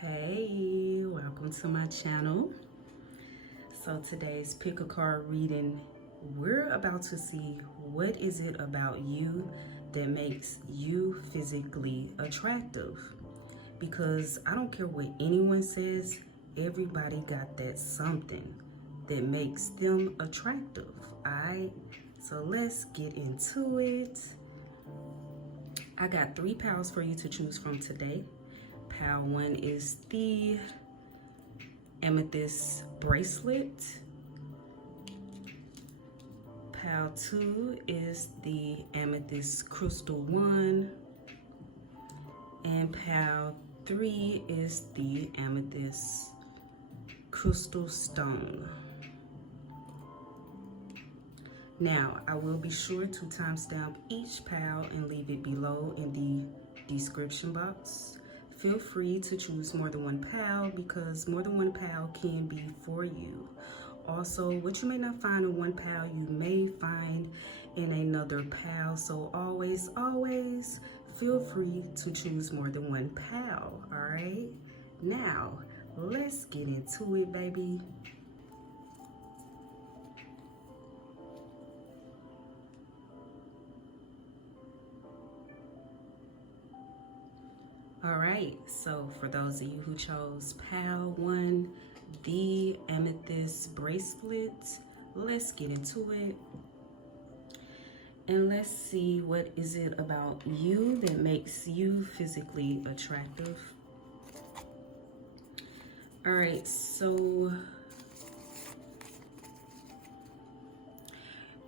Hey, welcome to my channel. So today's pick a card reading, we're about to see what is it about you that makes you physically attractive. Because I don't care what anyone says, everybody got that something that makes them attractive. Alright, so let's get into it. I got 3 pals for you to choose from today. Pal 1 is the Amethyst Bracelet. Pal 2 is the Amethyst Crystal 1. And Pal 3 is the Amethyst Crystal Stone. Now, I will be sure to timestamp each pal and leave it below in the description box. Feel free to choose more than one pal because more than one pal can be for you. Also, what you may not find in one pal, you may find in another pal. So always feel free to choose more than one pal, all right? Now, let's get into it, baby. All right, so for those of you who chose Pal 1, the Amethyst Bracelet, let's get into it. And let's see what is it about you that makes you physically attractive. All right, so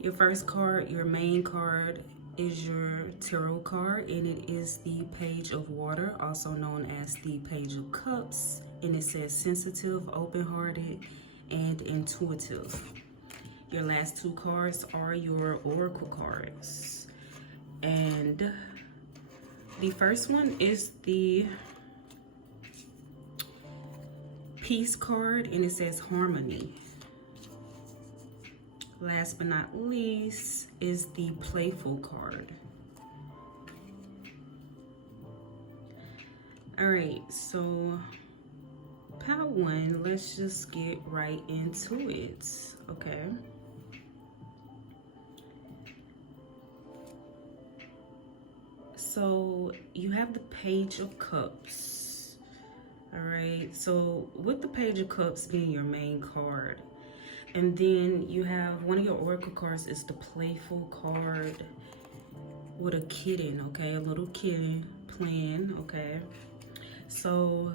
your first card, your main card, is your tarot card, and it is the Page of Water, also known as the Page of Cups, and it says sensitive, open-hearted, and intuitive. Your last 2 cards are your oracle cards, and the first one is the Peace card, and it says harmony. Last but not least is the Playful card. All right, so Pal 1, let's just get right into it, okay? So you have the Page of Cups, all right? So with the Page of Cups being your main card, and then you have one of your oracle cards is the Playful card with a kitten, okay? A little kitten playing, okay? So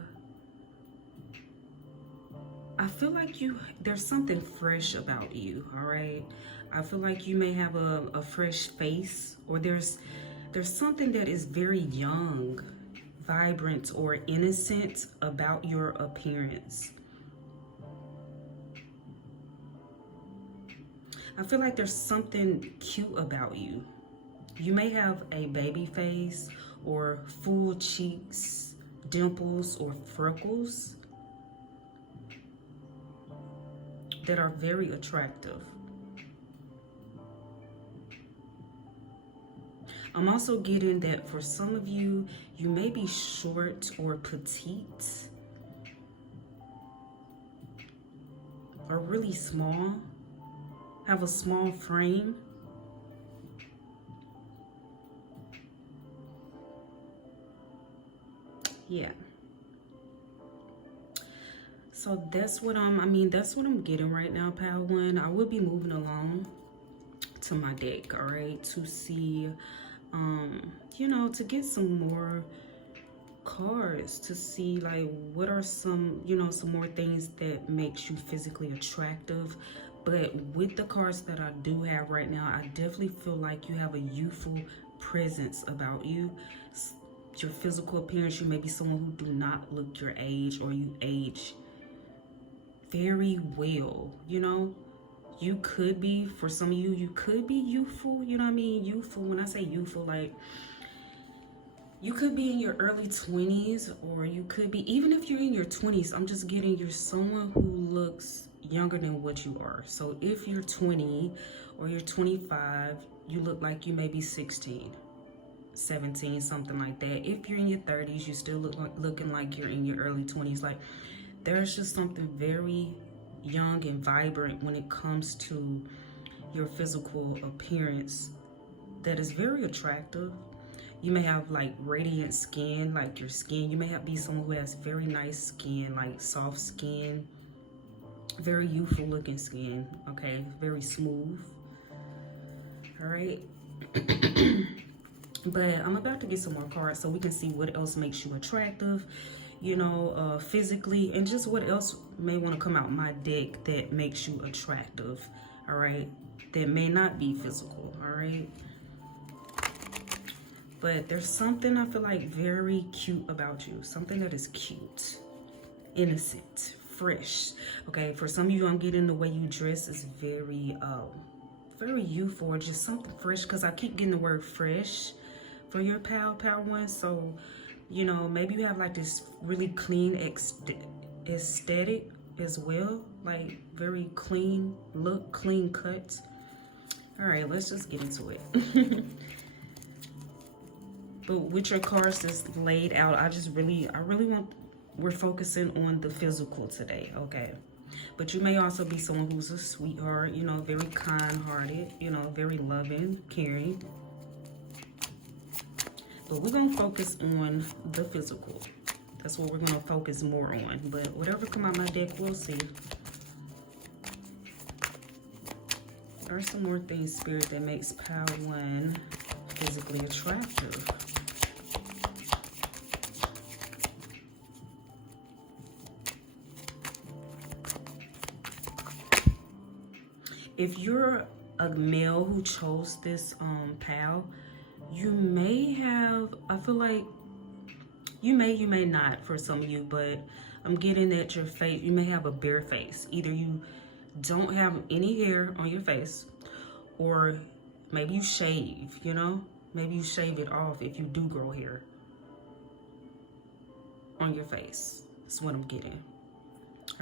I feel like there's something fresh about you, all right? I feel like you may have a fresh face, or there's something that is very young, vibrant, or innocent about your appearance. I feel like there's something cute about you. You may have a baby face or full cheeks, dimples, or freckles that are very attractive. I'm also getting that for some of you, you may be short or petite or really small. Have a small frame. Yeah. So that's what that's what I'm getting right now, Pal 1. I will be moving along to my deck, all right, to see, you know, to get some more cards to see like what are some, you know, some more things that makes you physically attractive. But with the cards that I do have right now, I definitely feel like you have a youthful presence about you. Your physical appearance, you may be someone who do not look your age, or you age very well, you know? You could be, for some of you, you could be youthful, you know what I mean? Youthful, when I say youthful, like, you could be in your early 20s, or you could be, even if you're in your 20s, I'm just getting you're someone who looks younger than what you are. So if you're 20 or you're 25, you look like you may be 16. 17, something like that. If you're in your 30s, you still looking like you're in your early 20s. Like, there's just something very young and vibrant when it comes to your physical appearance that is very attractive. You may have like radiant skin, like your skin. You may be someone who has very nice skin, like soft skin, very youthful looking skin, okay? Very smooth, all right? But I'm about to get some more cards so we can see what else makes you attractive, you know, physically, and just what else may want to come out my deck that makes you attractive, all right? That may not be physical, all right? But there's something I feel like very cute about you. Something that is cute, innocent, fresh. Okay, for some of you, I'm getting the way you dress is very youthful, or just something fresh, because I keep getting the word fresh for your power one. So, you know, maybe you have like this really clean aesthetic as well, like very clean look, clean cut. All right, let's just get into it. But with your cards that's laid out, I really want, we're focusing on the physical today, okay? But you may also be someone who's a sweetheart, you know, very kind-hearted, you know, very loving, caring. But we're gonna focus on the physical. That's what we're gonna focus more on. But whatever come out my deck, we'll see. There are some more things, Spirit, that makes Power One physically attractive. If you're a male who chose this pal, you may have, I feel like you may not for some of you, but I'm getting that your face, you may have a bare face. Either you don't have any hair on your face, or maybe you shave, you know? Maybe you shave it off if you do grow hair on your face. That's what I'm getting.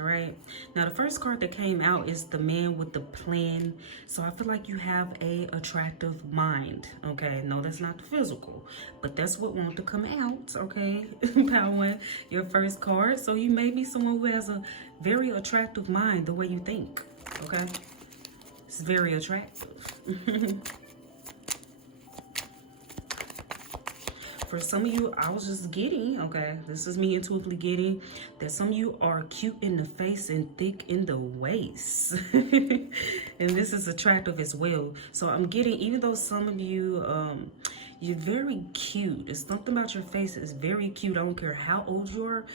All right, now the first card that came out is the man with the plan. So I feel like you have a attractive mind. Okay, no, that's not the physical, but that's what wants to come out. Okay, Power One, your first card. So you may be someone who has a very attractive mind, the way you think. Okay, it's very attractive. For some of you, I was just getting, okay, this is me intuitively getting that some of you are cute in the face and thick in the waist. And this is attractive as well. So I'm getting, even though some of you, you're very cute. There's something about your face that is very cute. I don't care how old you are.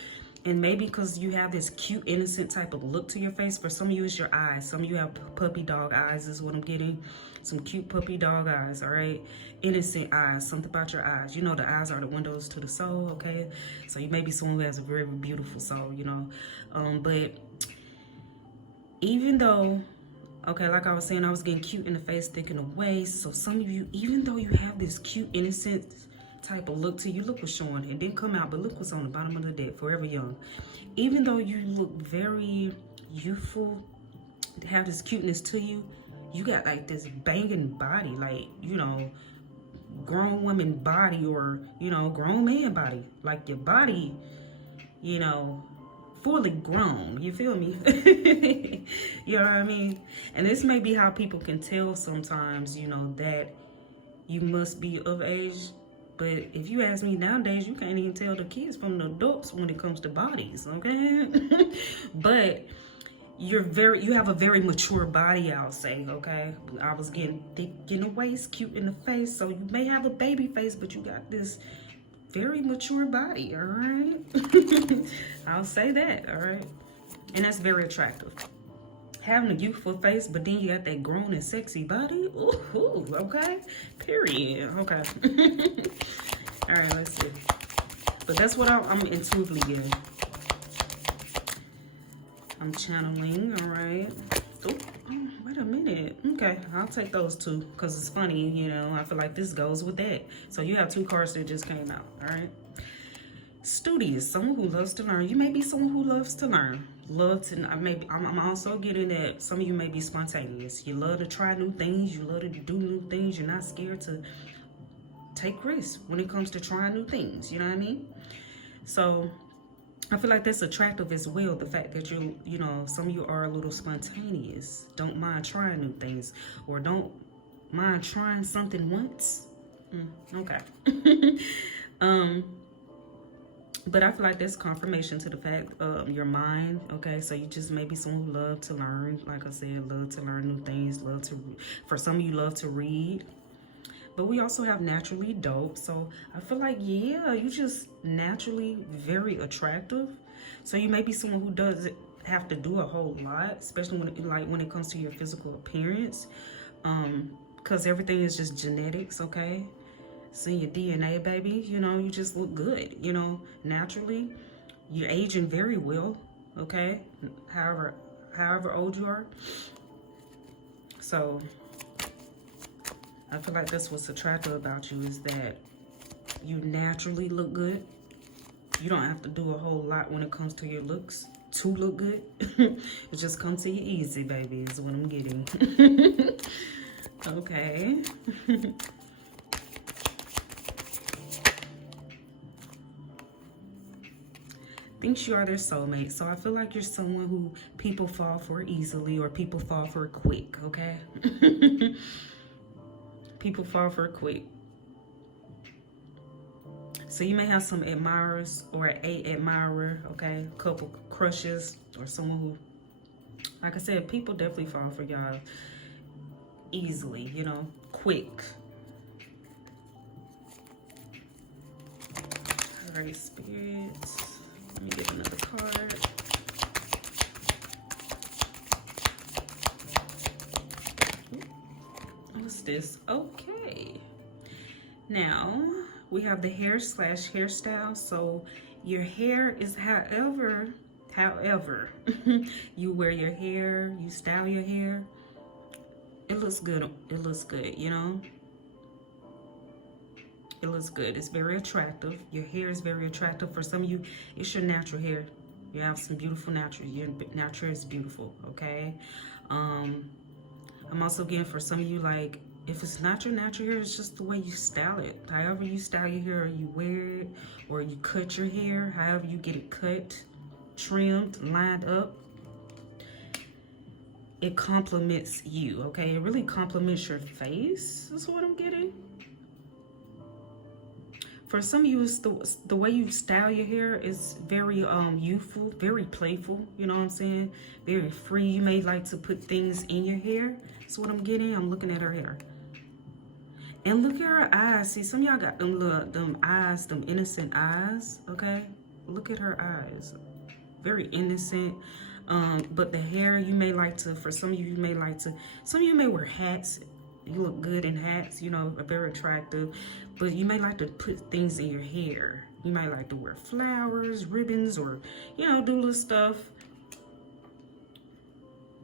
And maybe because you have this cute, innocent type of look to your face. For some of you, it's your eyes. Some of you have puppy dog eyes is what I'm getting. Some cute puppy dog eyes, all right? Innocent eyes, something about your eyes. You know, the eyes are the windows to the soul, okay? So you may be someone who has a very beautiful soul, you know? But even though, okay, like I was saying, I was getting cute in the face, thick in the waist. So some of you, even though you have this cute, innocent type of look to you, look what's showing. It didn't come out, but look what's on the bottom of the deck, forever young. Even though you look very youthful, have this cuteness to you, you got like this banging body, like, you know, grown woman body, or, you know, grown man body. Like your body, you know, fully grown, you feel me? You know what I mean? And this may be how people can tell sometimes, you know, that you must be of age. But if you ask me nowadays, you can't even tell the kids from the adults when it comes to bodies, okay? But you have a very mature body, I'll say, okay? I was getting thick in the waist, cute in the face, so you may have a baby face, but you got this very mature body, all right? I'll say that, all right? And that's very attractive. Having a youthful face, but then you got that grown and sexy body. Ooh, okay? Period. Okay. All right, let's see. But that's what I'm intuitively getting. I'm channeling, all right? Oh, wait a minute. Okay, I'll take those two because it's funny, you know. I feel like this goes with that. So you have two cards that just came out, all right? Studious, someone who loves to learn. You may be someone who loves to learn. I'm also getting that some of you may be spontaneous. You love to try new things. You love to do new things. You're not scared to take risks when it comes to trying new things, you know what I mean? So I feel like that's attractive as well, the fact that you know, some of you are a little spontaneous, don't mind trying new things, or don't mind trying something once. Okay. But I feel like that's confirmation to the fact of your mind, okay? So you just maybe someone who love to learn, like I said, love to learn new things, love to, for some of you love to read. But we also have naturally dope. So I feel like, yeah, you just naturally very attractive. So you may be someone who doesn't have to do a whole lot, especially when it comes to your physical appearance. Because everything is just genetics, okay? It's in your DNA, baby. You know, you just look good, you know, naturally. You're aging very well, okay? However old you are. So I feel like that's what's attractive about you, is that you naturally look good. You don't have to do a whole lot when it comes to your looks to look good. It just comes to you easy, baby, is what I'm getting. Okay. Thinks you are their soulmate. So I feel like you're someone who people fall for easily, or people fall for quick, okay? People fall for quick. So you may have some admirers, or a admirer, okay? A couple crushes, or someone who, like I said, people definitely fall for y'all easily, you know, quick. All right, spirits. Let me get another card. What's this? Okay. Now, we have the hair/hairstyle. So your hair is however you wear your hair, you style your hair, it looks good. It looks good, you know? It looks good. It's very attractive. Your hair is very attractive. For some of you, it's your natural hair. You have some beautiful natural. Your natural is beautiful, okay? I'm also getting, for some of you, like, if it's not your natural hair, it's just the way you style it. However you style your hair, or you wear it, or you cut your hair, however you get it cut, trimmed, lined up, it complements you, okay? It really complements your face. That's what I'm getting. For some of you, it's the way you style your hair is very youthful, very playful, you know what I'm saying? Very free. You may like to put things in your hair. That's what I'm getting. I'm looking at her hair. And look at her eyes. See, some of y'all got them eyes, them innocent eyes, okay? Look at her eyes. Very innocent. But the hair, you may like to, for some of you, some of you may wear hats. You look good in hats, you know, are very attractive. But you may like to put things in your hair. You might like to wear flowers, ribbons, or, you know, do little stuff.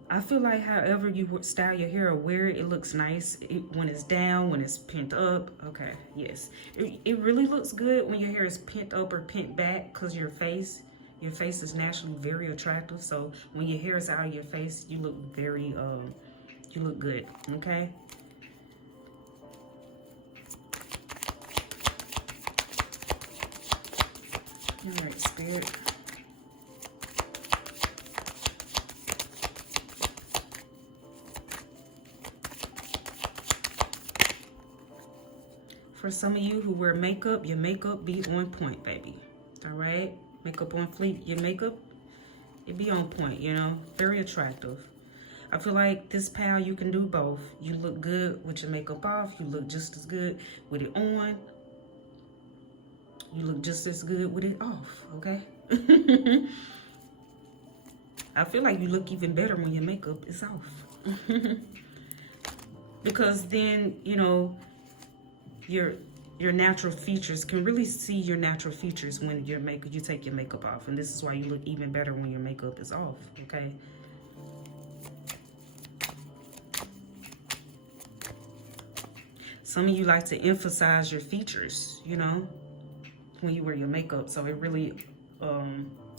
I feel like however you style your hair or wear it, it looks nice. When it's down, when it's pent up. Okay, yes. It really looks good when your hair is pent up or pent back, because your face is naturally very attractive. So when your hair is out of your face, you look very, you look good, okay? All right, Spirit. For some of you who wear makeup, your makeup be on point, baby. All right? Makeup on fleek, your makeup, it be on point, you know? Very attractive. I feel like this pal, you can do both. You look good with your makeup off. You look just as good with it on. You look just as good with it off, okay? I feel like you look even better when your makeup is off. Because then, you know, your natural features, can really see your natural features when you take your makeup off. And this is why you look even better when your makeup is off, okay? Some of you like to emphasize your features, you know, when you wear your makeup. So it really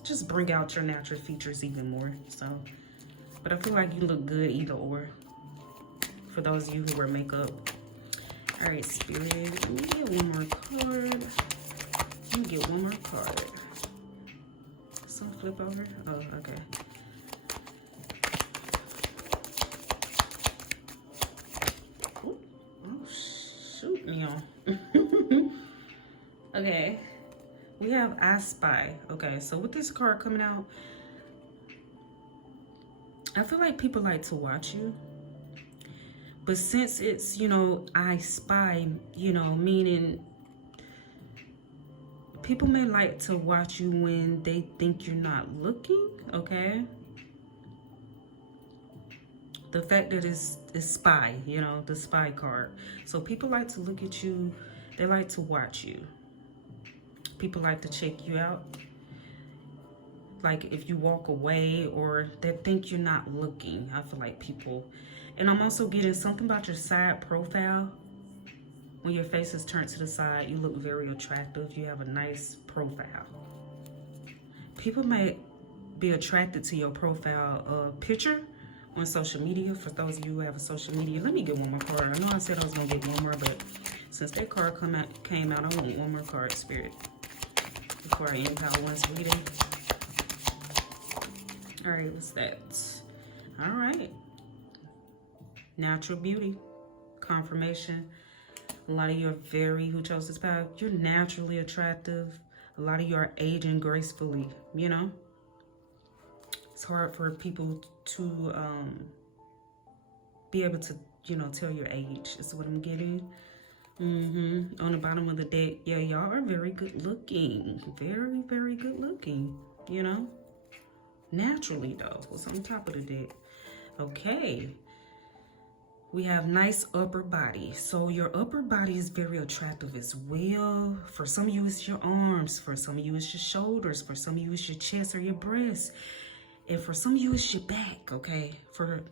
just bring out your natural features even more. So, but I feel like you look good either or, for those of you who wear makeup. All right, Spirit, let me get one more card. Let me get one more card. So flip over. Oh, okay. Ooh. Oh, shoot, Neon. Okay. We have I Spy. Okay, so with this card coming out, I feel like people like to watch you. But since it's, you know, I spy, you know, meaning people may like to watch you when they think you're not looking, okay? The fact that it's spy, you know, the spy card. So people like to look at you. They like to watch you. People like to check you out. Like if you walk away or they think you're not looking. I feel like people. And I'm also getting something about your side profile. When your face is turned to the side, you look very attractive. You have a nice profile. People may be attracted to your profile picture on social media. For those of you who have a social media, let me get one more card. I know I said I was gonna get one more, but since that card came out, I want one more card, Spirit, before I end Power One's reading. All right, what's that? All right. Natural beauty, confirmation. A lot of you are who chose this path, you're naturally attractive. A lot of you are aging gracefully, you know? It's hard for people to be able to, you know, tell your age, is what I'm getting. On the bottom of the deck, yeah, y'all are very good looking. Very, very good looking, you know? Naturally, though. What's on top of the deck? Okay. We have nice upper body. So your upper body is very attractive as well. For some of you, it's your arms. For some of you, it's your shoulders. For some of you, it's your chest or your breast. And for some of you, it's your back, okay?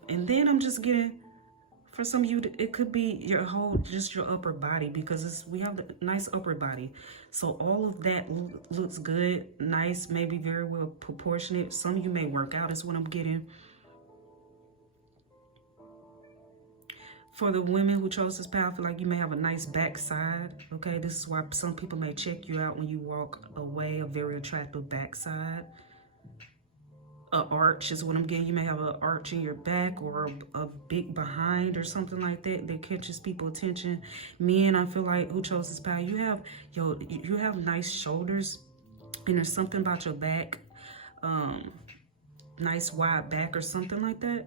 And then I'm just getting, for some of you, it could be your whole, just your upper body, because we have the nice upper body. So all of that looks good, nice, maybe very well proportionate. Some of you may work out is what I'm getting. For the women who chose this path, I feel like you may have a nice backside, okay? This is why some people may check you out when you walk away, a very attractive backside. A arch is what I'm getting. You may have an arch in your back or a big behind or something like that that catches people's attention. Men, I feel like, who chose this path, you have nice shoulders, and there's something about your back, nice wide back or something like that.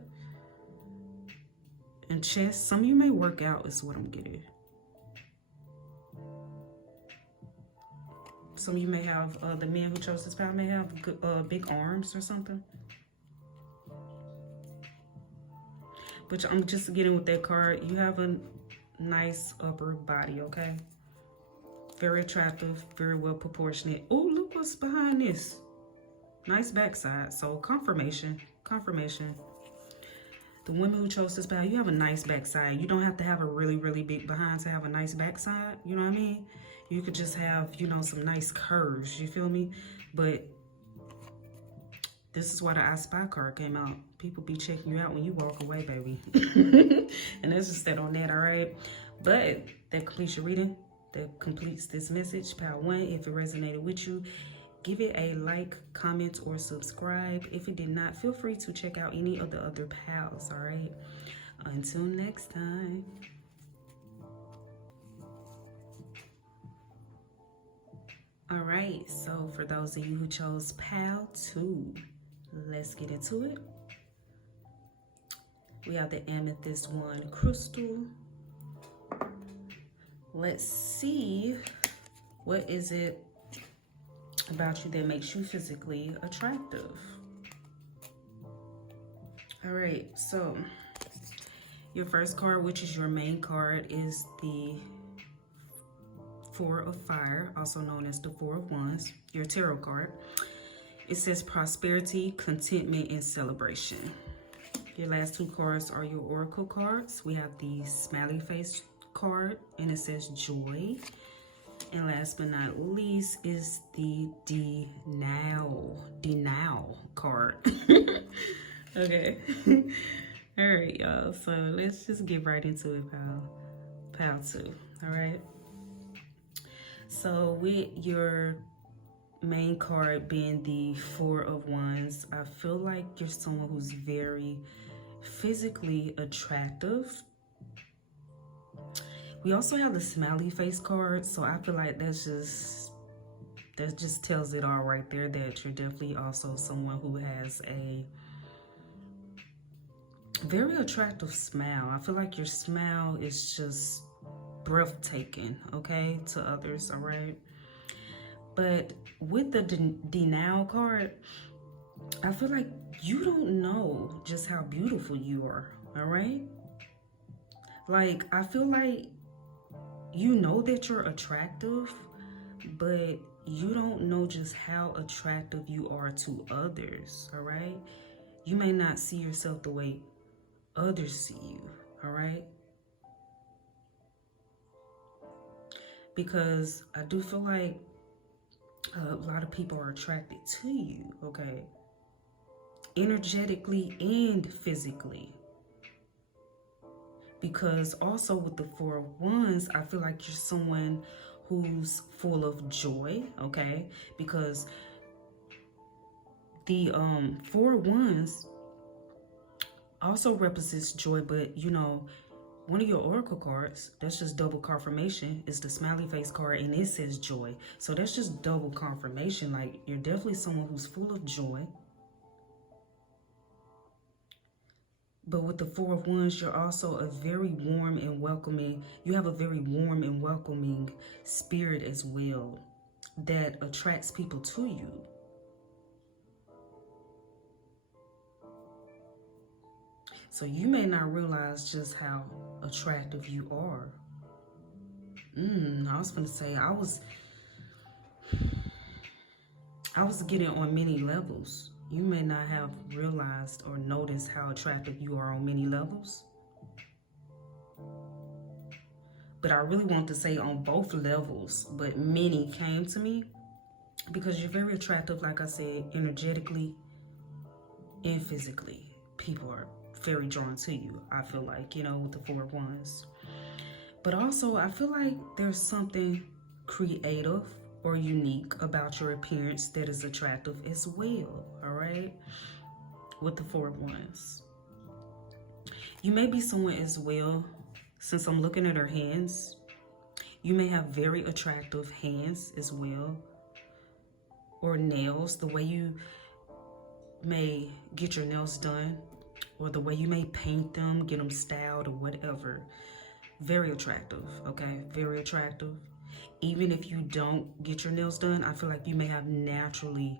And chest, some of you may work out is what I'm getting. Some of you may have, the men who chose this path may have good, big arms or something. But I'm just getting with that card, you have a nice upper body, okay? Very attractive, very well proportionate. Oh, look what's behind this. Nice backside, so confirmation. The women who chose this path, you have a nice backside. You don't have to have a really, really big behind to have a nice backside. You know what I mean? You could just have, you know, some nice curves. You feel me? But this is why the I Spy card came out. People be checking you out when you walk away, baby. And that's just that on that, all right? But that completes your reading. That completes this message. Power One, if it resonated with you, give it a like, comment, or subscribe. If it did not, feel free to check out any of the other pals, all right? Until next time. All right, so for those of you who chose Pal 2, let's get into it. We have the Amethyst 1 crystal. Let's see, what is it about you that makes you physically attractive? All right, so your first card, which is your main card, is the Four of Fire, also known as the Four of Wands, your tarot card. It says prosperity, contentment, and celebration. Your last two cards are your oracle cards. We have the smiley face card, and it says joy. And last but not least is the denial card. Okay. All right, y'all. So let's just get right into it, pal 2. All right. So with your main card being the Four of Wands, I feel like you're someone who's very physically attractive. We also have the smiley face card, so I feel like that just tells it all right there, that you're definitely also someone who has a very attractive smile. I feel like your smile is just breathtaking, okay, to others, all right? But with the denial card, I feel like you don't know just how beautiful you are, all right? Like, I feel like you know that you're attractive, but you don't know just how attractive you are to others, all right? You may not see yourself the way others see you, all right? Because I do feel like a lot of people are attracted to you, okay? Energetically and physically. Because also with the Four of Wands, I feel like you're someone who's full of joy, okay? Because the Four of Wands also represents joy, but you know, one of your oracle cards, that's just double confirmation, is the smiley face card, and it says joy. So that's just double confirmation. Like, you're definitely someone who's full of joy. But with the Four of Wands, you're also a very warm and welcoming, you have a very warm and welcoming spirit as well that attracts people to you. So you may not realize just how attractive you are. I was gonna say, I was getting on many levels. You may not have realized or noticed how attractive you are on many levels. But I really want to say on both levels, but many came to me because you're very attractive, like I said, energetically and physically. People are very drawn to you, I feel like, you know, with the Four of Wands. But also, I feel like there's something creative or unique about your appearance that is attractive as well, all right? With the Four of Wands. You may be someone as well, since I'm looking at her hands, you may have very attractive hands as well, or nails, the way you may get your nails done, or the way you may paint them, get them styled or whatever. Very attractive, okay? Very attractive. Even if you don't get your nails done, I feel like you may have naturally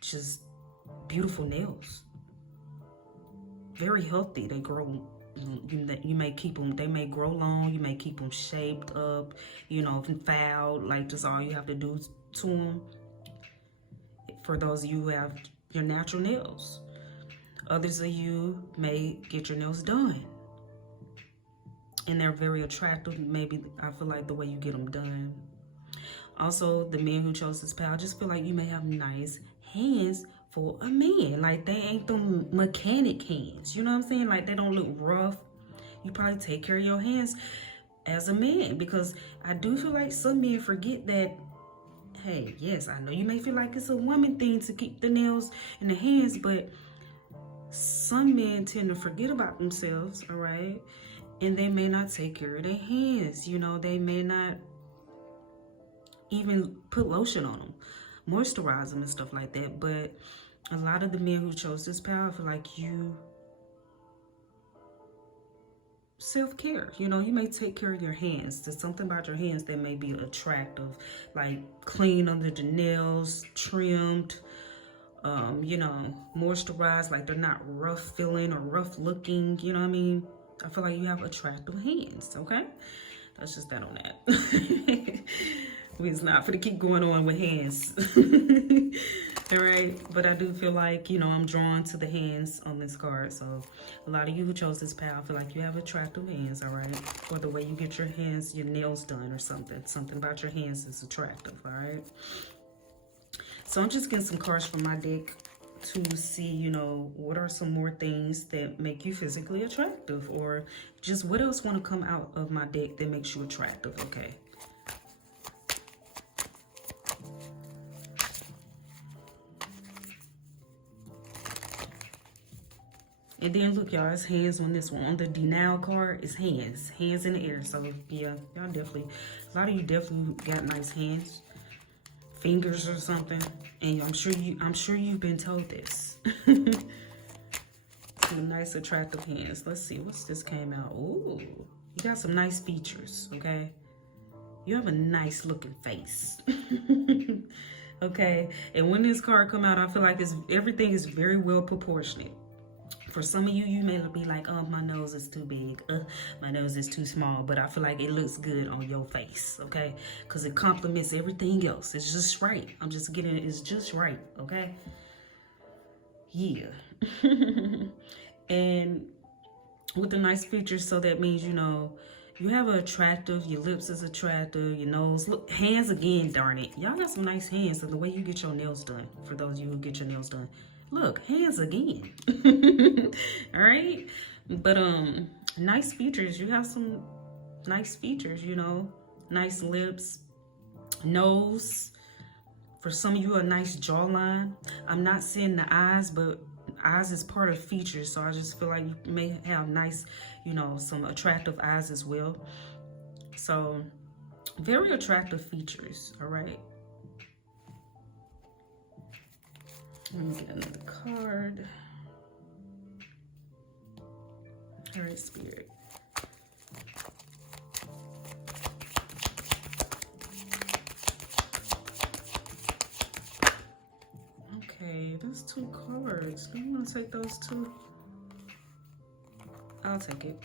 just beautiful nails. Very healthy. They grow, you may keep them, they may grow long, you may keep them shaped up, you know, filed, like just all you have to do to them. For those of you who have your natural nails. Others of you may get your nails done. And they're very attractive. Maybe, I feel like the way you get them done. Also, the man who chose this path, I just feel like you may have nice hands for a man. Like, they ain't the mechanic hands. You know what I'm saying? Like, they don't look rough. You probably take care of your hands as a man. Because I do feel like some men forget that, hey, yes, I know you may feel like it's a woman thing to keep the nails in the hands, but some men tend to forget about themselves, all right? And they may not take care of their hands. You know, they may not even put lotion on them, moisturize them and stuff like that. But a lot of the men who chose this path, I feel like you self-care. You know, you may take care of your hands. There's something about your hands that may be attractive, like clean under the nails, trimmed, you know, moisturized, like they're not rough feeling or rough looking, you know what I mean? I feel like you have attractive hands, okay? That's just that on that. It's not for to keep going on with hands. All right, but I do feel like, you know, I'm drawn to the hands on this card. So a lot of you who chose this path, I feel like you have attractive hands, all right? Or the way you get your hands, your nails done or something. Something about your hands is attractive, all right? So I'm just getting some cards from my deck to see, you know, what are some more things that make you physically attractive, or just what else want to come out of my deck that makes you attractive. Okay. And then look, y'all, it's hands on this one. On the denial card, it's hands. Hands in the air. So yeah, y'all definitely, a lot of you definitely got nice hands. Fingers or something. And I'm sure you've been told this. Some nice attractive hands. Let's see, what's this came out? Ooh, you got some nice features, okay? You have a nice looking face. Okay, and when this card come out, I feel like everything is very well proportionate. For some of you, you may be like, oh, my nose is too big. My nose is too small. But I feel like it looks good on your face, okay? Because it complements everything else. It's just right. I'm just getting it. It's just right, okay? Yeah. And with the nice features, so that means, you know, you have an attractive, your lips is attractive, your nose. Look, hands again, darn it. Y'all got some nice hands. So the way you get your nails done, for those of you who get your nails done. Look, hands again. All right. But nice features. You have some nice features, you know. Nice lips, nose. For some of you, a nice jawline. I'm not saying the eyes, but eyes is part of features. So I just feel like you may have nice, you know, some attractive eyes as well. So very attractive features. All right. Let me get another card. All right, Spirit. Okay, that's 2 cards. Do you want to take those 2? I'll take it.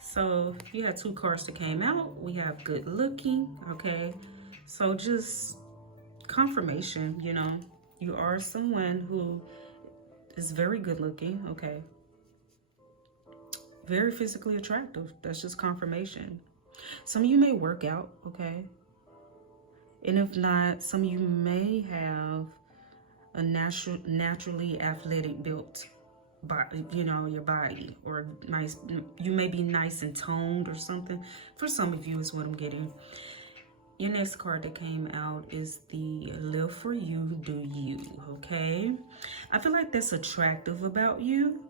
So you have 2 cards that came out. We have good looking, okay? So just confirmation, you know. You are someone who is very good looking, okay? Very physically attractive. That's just confirmation. Some of you may work out, okay? And if not, some of you may have a naturally athletic built body, you know, your body, or nice. You may be nice and toned or something. For some of you is what I'm getting. Your next card that came out is the Live For You, Do You, okay? I feel like that's attractive about you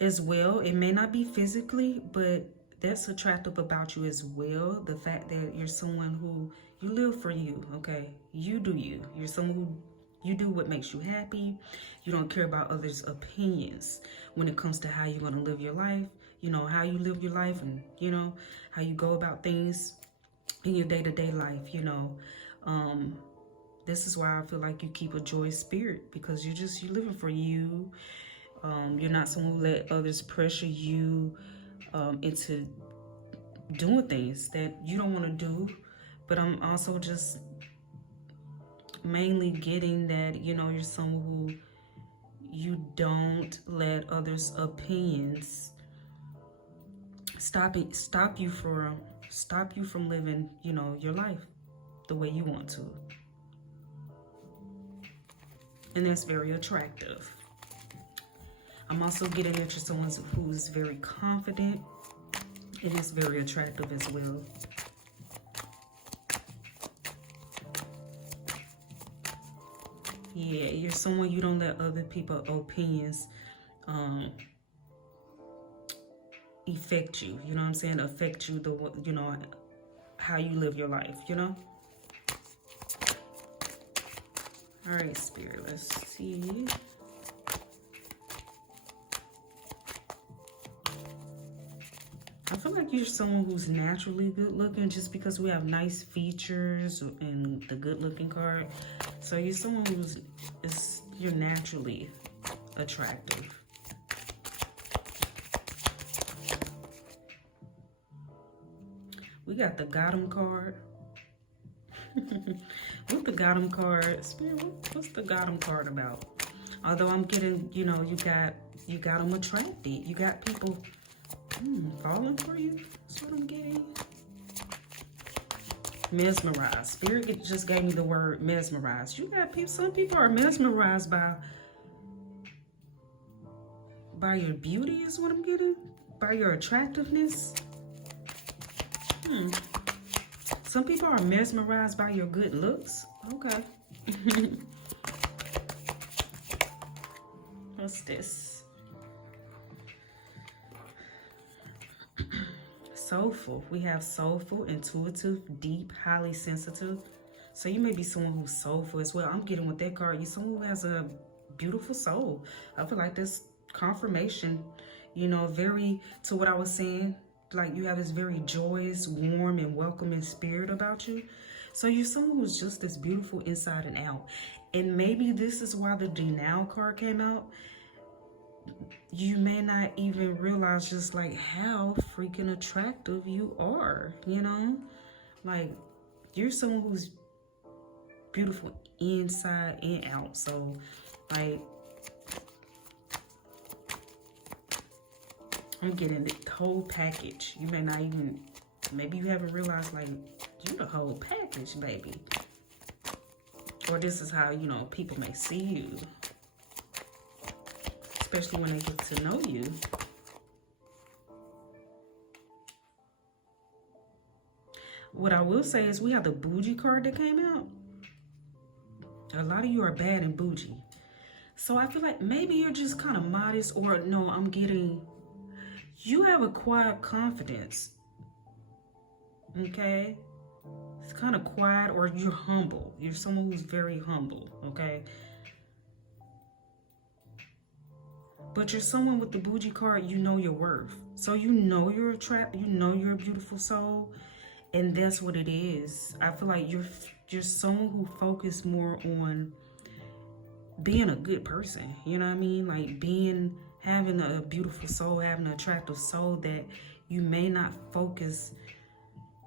as well. It may not be physically, but that's attractive about you as well. The fact that you're someone who, you live for you, okay? You do you. You're someone who, you do what makes you happy. You don't care about others' opinions when it comes to how you're going to live your life, you know, how you live your life, and, you know, how you go about things in your day-to-day life, you know. This is why I feel like you keep a joyous spirit, because you're living for you. You're not someone who let others pressure you into doing things that you don't want to do. But I'm also just mainly getting that, you know, you're someone who, you don't let others' opinions stop you from living, you know, your life the way you want to. And that's very attractive. I'm also getting that you're someone who's very confident. It is very attractive as well. Yeah, you're someone, you don't let other people's opinions affect you. You know what I'm saying? Affect you, you know, how you live your life, you know? All right, Spirit, let's see. I feel like you're someone who's naturally good looking, just because we have nice features and the good looking card. So you're someone you're naturally attractive. We got the Gotham card. What's the Gotham card? Spirit, what's the Gotham card about? Although I'm getting, you know, you got them attracted. You got people falling for you. That's what I'm getting. Mesmerized. Spirit just gave me the word mesmerized. You got people, some people are mesmerized by your beauty is what I'm getting. By your attractiveness. Some people are mesmerized by your good looks. Okay. What's this? Soulful. We have soulful, intuitive, deep, highly sensitive. So you may be someone who's soulful as well. I'm getting with that card. You're someone who has a beautiful soul. I feel like this confirmation, you know, very to what I was saying. Like you have this very joyous, warm, and welcoming spirit about you. So you're someone who's just as beautiful inside and out. And maybe this is why the Denial card came out. You may not even realize just like how freaking attractive you are, you know? Like you're someone who's beautiful inside and out. So like I'm getting the whole package. You may not even, maybe you haven't realized like you the whole package, baby. Or this is how, you know, people may see you. Especially when they get to know you. What I will say is we have the bougie card that came out. A lot of you are bad and bougie. So I feel like maybe you're just kind of modest, or no, I'm getting, you have a quiet confidence. Okay? It's kind of quiet, or you're humble. You're someone who's very humble, okay? But you're someone with the bougie card, you know your worth. So you know you're attractive, you know you're a beautiful soul, and that's what it is. I feel like you're someone who focuses more on being a good person. You know what I mean? Like having a beautiful soul, having an attractive soul, that you may not focus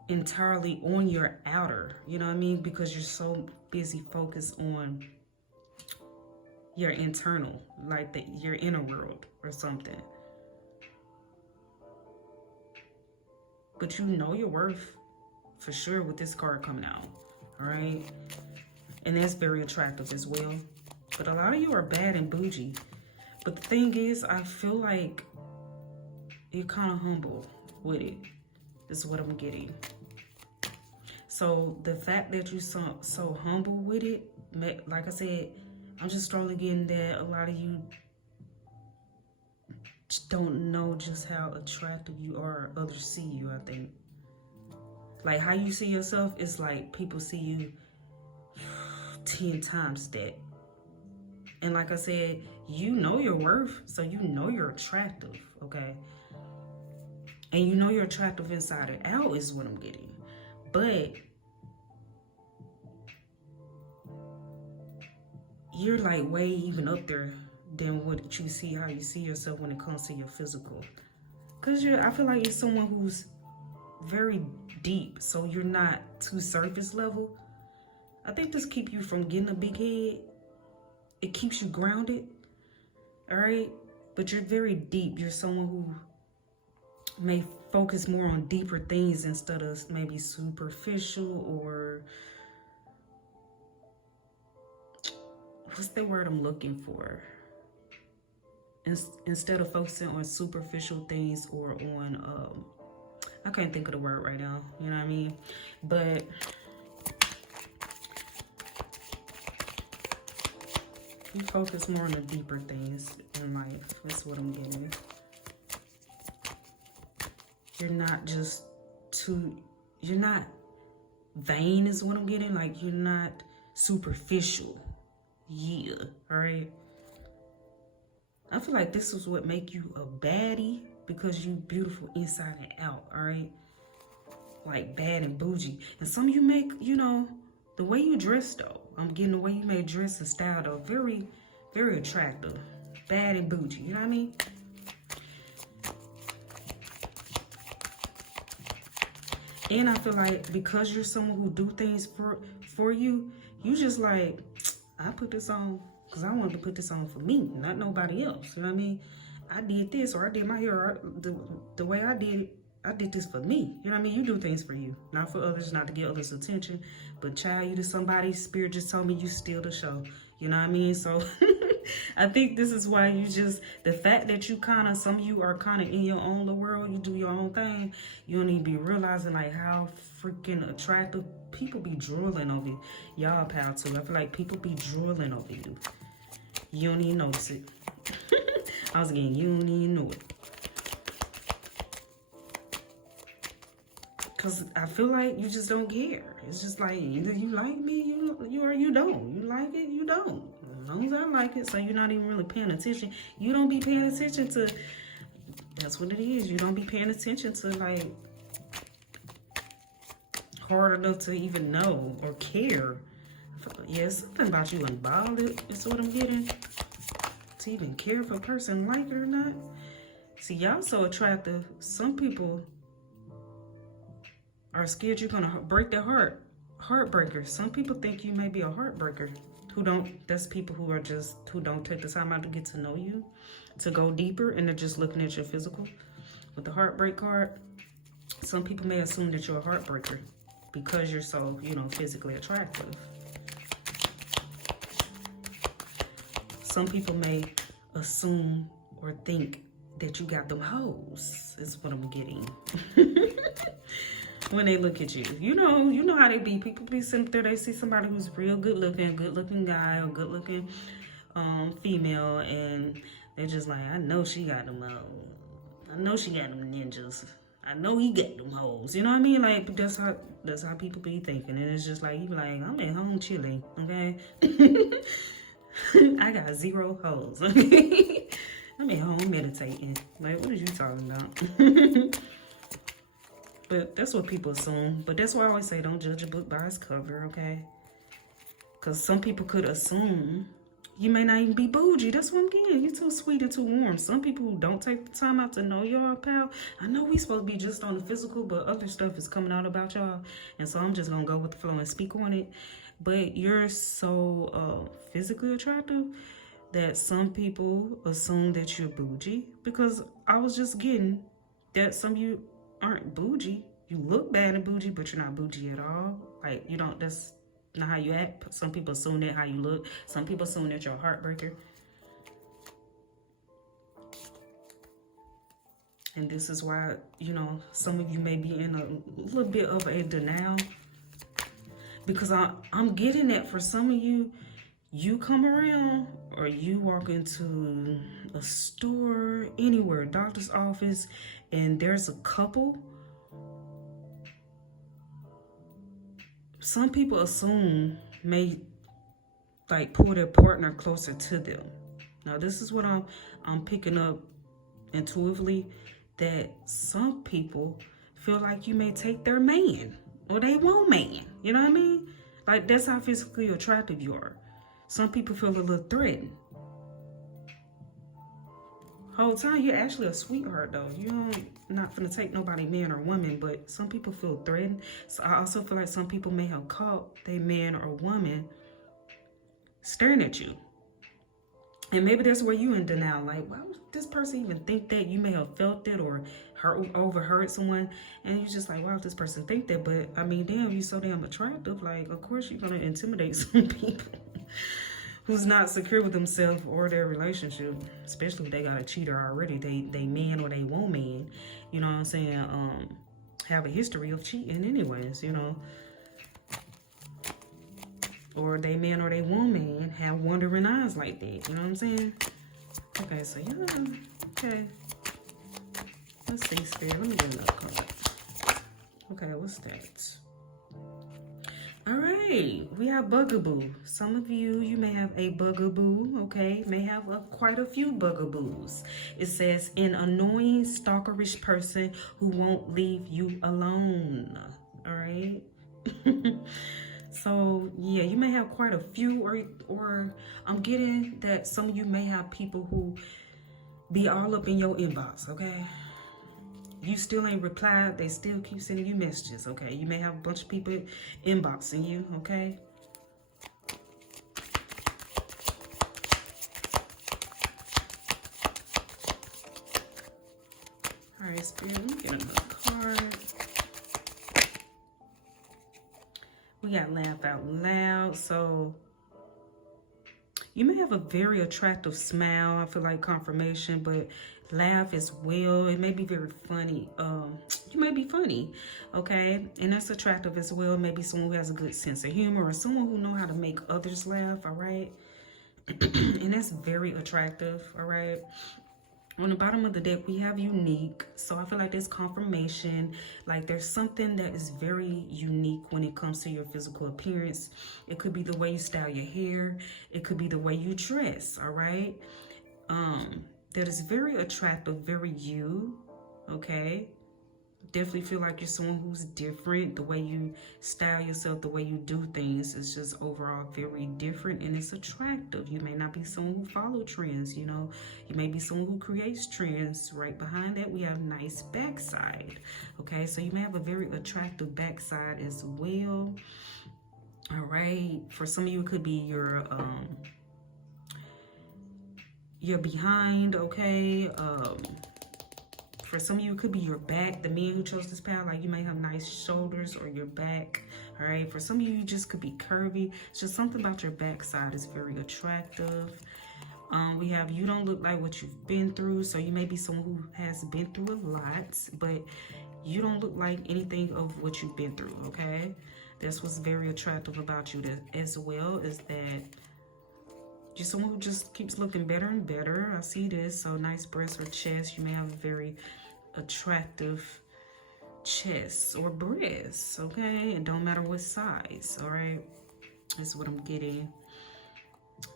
entirely on your outer, you know what I mean? Because you're so busy focused on your internal, like your inner world or something. But you know your worth for sure with this card coming out, all right? And that's very attractive as well. But a lot of you are bad and bougie. But the thing is, I feel like you're kind of humble with it. This is what I'm getting. So the fact that you're so humble with it, like I said, I'm just strongly getting that a lot of you don't know just how attractive you are. Others see you, I think. Like how you see yourself is like people see you 10 times that. And like I said, you know your worth, so you know you're attractive, okay? And you know you're attractive inside and out is what I'm getting. But you're like way even up there than what you see, how you see yourself when it comes to your physical. Because I feel like you're someone who's very deep, so you're not too surface level. I think this keeps you from getting a big head. It keeps you grounded, all right? But you're very deep. You're someone who may focus more on deeper things instead of maybe superficial, or what's the word I'm looking for? Instead of focusing on superficial things or on, I can't think of the word right now, you know what I mean? But you focus more on the deeper things in life. That's what I'm getting. You're not just you're not vain is what I'm getting. Like you're not superficial. Yeah, all right? I feel like this is what make you a baddie, because you beautiful inside and out, all right? Like bad and bougie. And some of you make, you know, the way you dress though. I'm getting the way you may dress and style though. Very, very attractive. Bad and bougie, you know what I mean? And I feel like because you're someone who do things for you, you just like, I put this on because I wanted to put this on for me, not nobody else. You know what I mean? I did this, or I did my hair, or the way I did it, I did this for me. You know what I mean? You do things for you, not for others, not to get others' attention. But child, you to somebody, spirit just told me you steal the show. You know what I mean? So I think this is why you just, the fact that you kind of, some of you are kind of in your own little world, you do your own thing, you don't even be realizing like how freaking attractive people be drooling over you. Y'all, pal, too. I feel like people be drooling over you. You don't even notice it. I was getting, you don't even know it. Because I feel like you just don't care. It's just like, either you like me, you or you don't. You like it, you don't. As long as I like it, so you're not even really paying attention. You don't be paying attention to, that's what it is. You don't be paying attention to, like, hard enough to even know or care. Yeah, something about you unbothered is what I'm getting. To even care if a person like it or not. See, y'all so attractive. Some people are scared you're gonna break their heart. Heartbreaker. Some people think you may be a heartbreaker. Who don't, that's people who are just, who don't take the time out to get to know you, to go deeper, and they're just looking at your physical. With the heartbreak card, some people may assume that you're a heartbreaker because you're so, you know, physically attractive. Some people may assume or think that you got them hoes, is what I'm getting. When they look at you, you know how they be. People be sitting there, they see somebody who's real good looking guy or good looking female, and they're just like, I know she got them hoes. I know she got them ninjas. I know he got them hoes. You know what I mean? Like, that's how people be thinking. And it's just like, you be like, I'm at home chilling, okay? I got 0 hoes, okay? I'm at home meditating. Like, what are you talking about? But that's what people assume. But that's why I always say, don't judge a book by its cover, okay? Because some people could assume you may not even be bougie. That's what I'm getting. You're too sweet and too warm. Some people who don't take the time out to know y'all, pal. I know we supposed to be just on the physical, but other stuff is coming out about y'all. And so I'm just going to go with the flow and speak on it. But you're so physically attractive that some people assume that you're bougie. Because I was just getting that some of you aren't bougie. You look bad and bougie, but you're not bougie at all. Like, you don't, that's not how you act. Some people assume that how you look. Some people assume that you're a heartbreaker. And this is why, you know, some of you may be in a little bit of a denial. Because I'm getting that for some of you, you come around or you walk into a store, anywhere, doctor's office, and there's a couple. Some people assume may like pull their partner closer to them. Now this is what I'm picking up intuitively, that some people feel like you may take their man or they want man. You know what I mean? Like, that's how physically attractive you are. Some people feel a little threatened. Whole time you're actually a sweetheart though. You don't, not gonna take nobody, man or woman, but some people feel threatened. So I also feel like some people may have caught their man or woman staring at you. And maybe that's where you in denial. Like, why would this person even think that? You may have felt it or overheard someone, and you're just like, why would this person think that? But I mean, damn, you're so damn attractive. Like, of course you're gonna intimidate some people who's not secure with themselves or their relationship, especially if they got a cheater already. They man or they woman, you know what I'm saying, have a history of cheating anyways, you know. Or they man or they woman have wandering eyes like that, you know what I'm saying? Okay, so yeah, okay. Let's see, Spirit, let me get another card. Okay, what's that? All right, we have bugaboo. Some of you may have a bugaboo, okay? May have quite a few bugaboos. It says, an annoying, stalkerish person who won't leave you alone, all right? So, yeah, you may have quite a few, or I'm getting that some of you may have people who be all up in your inbox, okay? You still ain't replied, they still keep sending you messages, okay? You may have a bunch of people inboxing you, okay? All right, Spirit, let me get another card. card. We got laugh out loud. So you may have a very attractive smile. I feel like confirmation, but laugh as well. It may be very funny. You may be funny, okay? And that's attractive as well. Maybe someone who has a good sense of humor or someone who knows how to make others laugh, all right? And that's very attractive, all right? On the bottom of the deck, we have unique. So I feel like there's confirmation. Like there's something that is very unique when it comes to your physical appearance. It could be the way you style your hair. It could be the way you dress, all right? That is very attractive, very you, okay? Definitely feel like you're someone who's different. The way you style yourself, the way you do things is just overall very different, and it's attractive. You may not be someone who follow trends, you know. You may be someone who creates trends. Right behind that, we have nice backside, okay? So you may have a very attractive backside as well, all right? For some of you, it could be your behind, okay? For some of you, it could be your back. The men who chose this pile, like you may have nice shoulders or your back, all right? For some of you, you just could be curvy. It's just something about your backside is very attractive. We have you don't look like what you've been through. So you may be someone who has been through a lot, but you don't look like anything of what you've been through, okay? That's what's very attractive about you as well, is that you're someone who just keeps looking better and better. I see this. So nice breast or chest. You may have a very attractive chest or breasts, okay? It don't matter what size, all right? That's what I'm getting.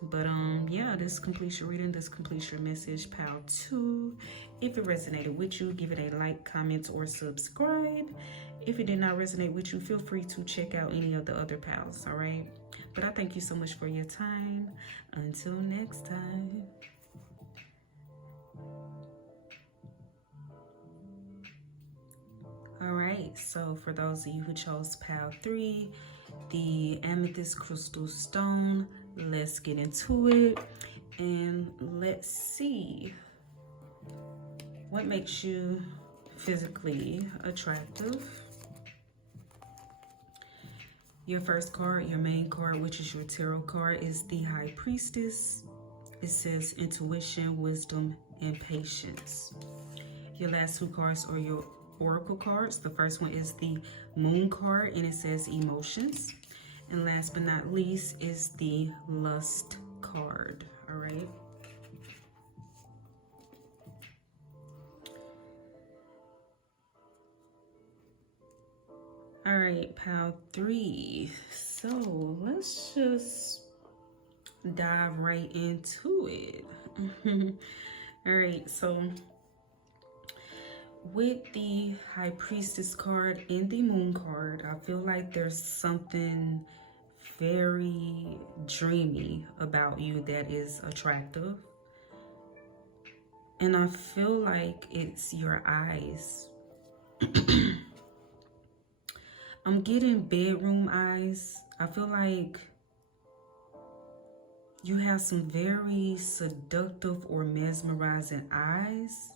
But yeah, this completes your reading. This completes your message, pile 2. If it resonated with you, give it a like, comment, or subscribe. If it did not resonate with you, feel free to check out any of the other piles, all right? But I thank you so much for your time. Until next time. All right, so for those of you who chose pile 3, the Amethyst Crystal Stone, let's get into it. And let's see what makes you physically attractive. Your first card, your main card, which is your tarot card, is the High Priestess. It says intuition, wisdom, and patience. Your last 2 cards are your oracle cards. The first one is the Moon card, and it says emotions. And last but not least is the Lust card, all right? All right, pile 3. So let's just dive right into it. All right, so with the High Priestess card and the Moon card, I feel like there's something very dreamy about you that is attractive. And I feel like it's your eyes. I'm getting bedroom eyes. I feel like you have some very seductive or mesmerizing eyes.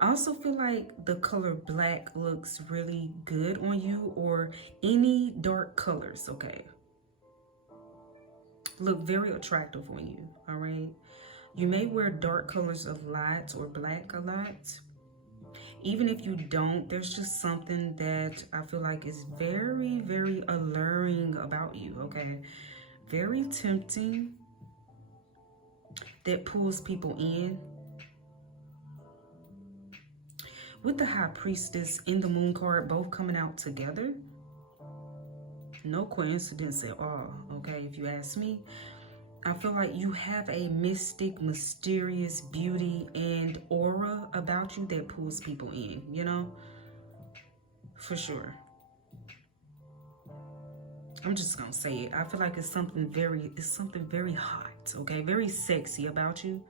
I also feel like the color black looks really good on you, or any dark colors, okay? Look very attractive on you, all right? You may wear dark colors a lot or black a lot. Even if you don't, there's just something that I feel like is very, very alluring about you, okay? Very tempting, that pulls people in. With the High Priestess and the Moon card both coming out together, no coincidence at all, okay, if you ask me. I feel like you have a mystic, mysterious beauty and aura about you that pulls people in, you know? For sure. I'm just gonna say it. I feel like it's something very hot, okay? Very sexy about you.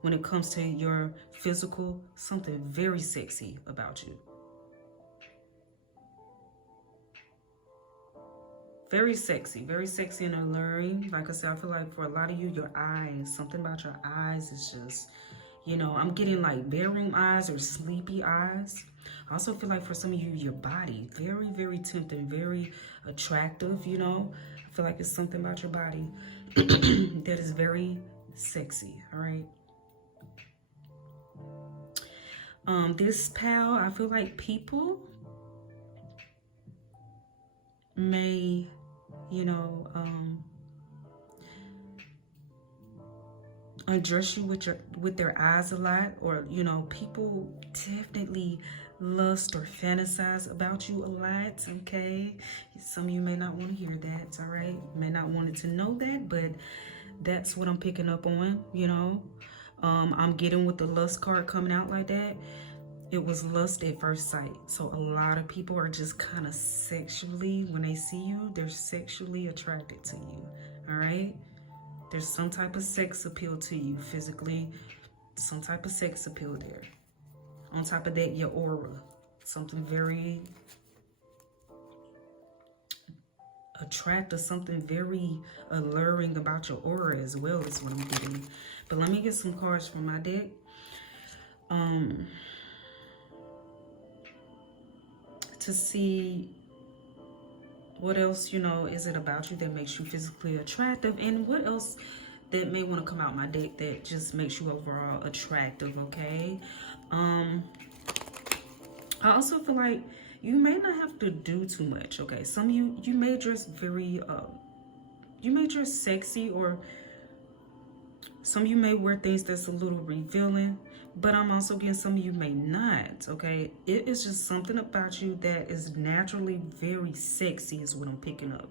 When it comes to your physical, something very sexy about you. Very sexy and alluring. Like I said, I feel like for a lot of you, your eyes, something about your eyes is just, you know, I'm getting like bedroom eyes or sleepy eyes. I also feel like for some of you, your body, very tempting, very attractive, you know. I feel like it's something about your body that is very sexy, all right? This pal, I feel like people may, you know, undress you with their eyes a lot, or you know, people definitely lust or fantasize about you a lot. Okay, some of you may not want to hear that. All right, may not want to know that, but that's what I'm picking up on. You know, I'm getting with the lust card coming out like that. It was lust at first sight. So a lot of people are just kind of sexually, when they see you, they're sexually attracted to you. All right. There's some type of sex appeal to you physically, some type of sex appeal there. On top of that, your aura, something very attractive, something very alluring about your aura as well is what I'm getting. But let me get some cards from my deck. To see what else, you know, is it about you that makes you physically attractive, and what else that may want to come out my deck that just makes you overall attractive, okay? I also feel like you may not have to do too much, okay? Some of you may dress very, you may dress sexy, or some of you may wear things that's a little revealing, but I'm also getting some of you may not, okay? It is just something about you that is naturally very sexy is what I'm picking up.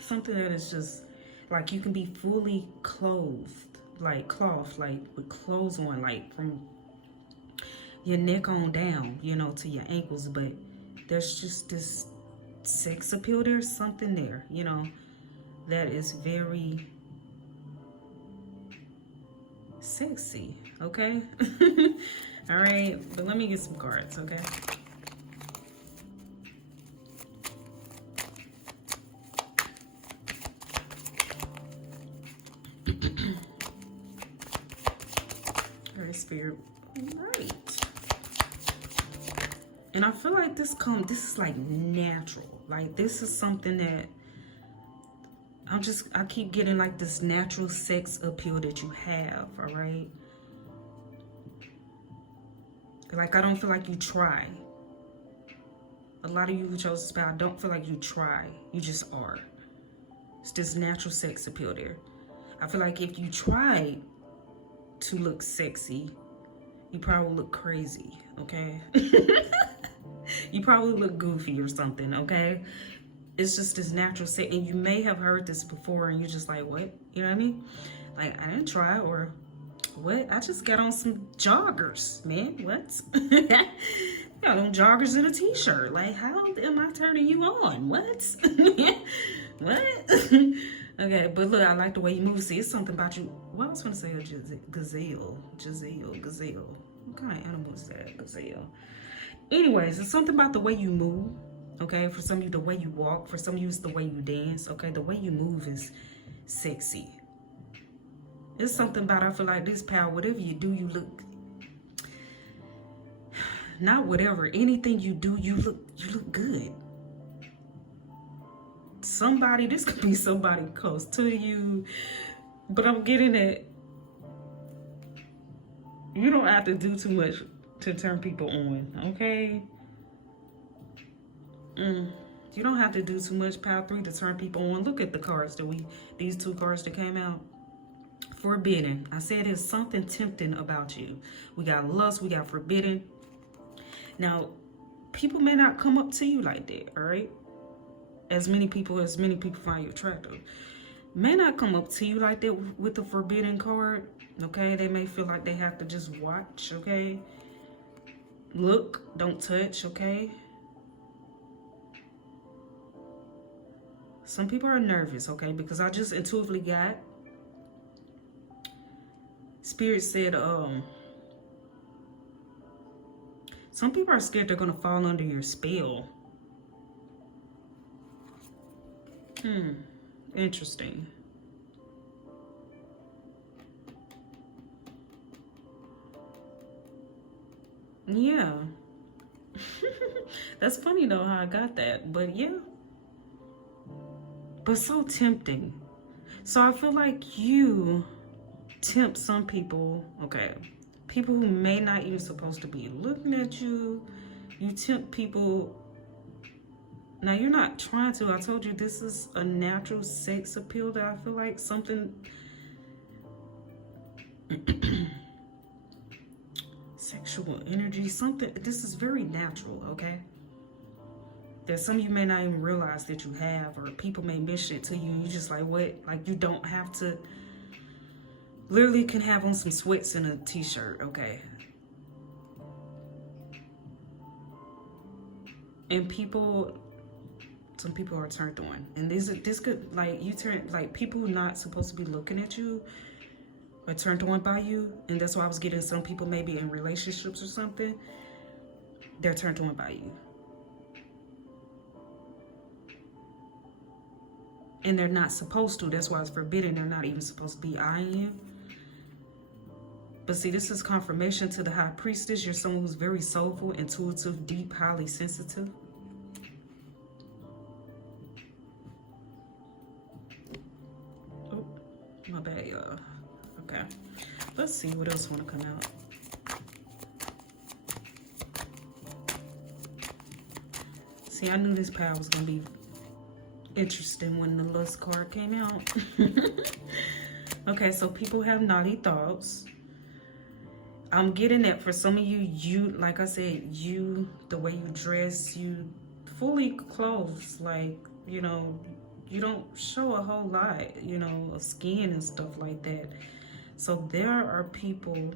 Something that is just, like, you can be fully clothed, like cloth, like with clothes on, like from your neck on down, you know, to your ankles, but there's just this sex appeal. There's something there, you know, that is very sexy, okay? All right, but let me get some cards, okay? All right, Spirit. All right. And I feel like this is like natural. Like, this is something that I keep getting like this natural sex appeal that you have, all right? Like, I don't feel like you try. A lot of you who chose this spell, I don't feel like you try. You just are. It's this natural sex appeal there. I feel like if you tried to look sexy, you probably look crazy, okay? You probably look goofy or something, okay? It's just this natural sex, and you may have heard this before, and you're just like, what? You know what I mean? Like, I didn't try, or what? I just got on some joggers, man. What? Got on joggers and a t-shirt. Like, how am I turning you on? What? What? Okay, but look, I like the way you move. See, it's something about you. What I was going to say, a gazelle. What kind of animal is that? Gazelle. Anyways, it's something about the way you move. Okay, for some of you, the way you walk. For some of you, it's the way you dance. Okay, the way you move is sexy. It's something about, I feel like this pal, whatever you do, you look, not whatever, anything you do, you look good. Somebody, this could be somebody close to you, but I'm getting it. You don't have to do too much to turn people on, okay? You don't have to do too much, pal 3, to turn people on. Look at the cards these 2 cards that came out. Forbidden. I said there's something tempting about you. We got lust, we got forbidden. Now, people may not come up to you like that, all right? As many people find you attractive, may not come up to you like that with the forbidden card, okay? They may feel like they have to just watch, okay? Look, don't touch, okay? Some people are nervous, okay? Because I just intuitively got, Spirit said, some people are scared they're going to fall under your spell. Interesting. Yeah. That's funny though how I got that. But yeah. But so tempting. So I feel like you tempt some people, okay, people who may not even supposed to be looking at you. You tempt people. Now you're not trying to. I told you this is a natural sex appeal that I feel like something sexual energy, something. This is very natural, okay? There's some you may not even realize that you have, or people may mention it to you and you're just like, what? Like, you don't have to. Literally can have on some sweats and a t-shirt, okay? And people, some people are turned on. And this could, like, you turn, like, people who not supposed to be looking at you are turned on by you. And that's why I was getting some people maybe in relationships or something. They're turned on by you. And they're not supposed to. That's why it's forbidden. They're not even supposed to be eyeing you. But see, this is confirmation to the high priestess. You're someone who's very soulful, intuitive, deep, highly sensitive. Oh, my bad, y'all. Okay. Let's see what else want to come out. See, I knew this pile was going to be interesting when the lust card came out. Okay, so people have naughty thoughts. I'm getting that for some of you, like I said, the way you dress, you fully clothed, like, you know, you don't show a whole lot, you know, of skin and stuff like that. So there are people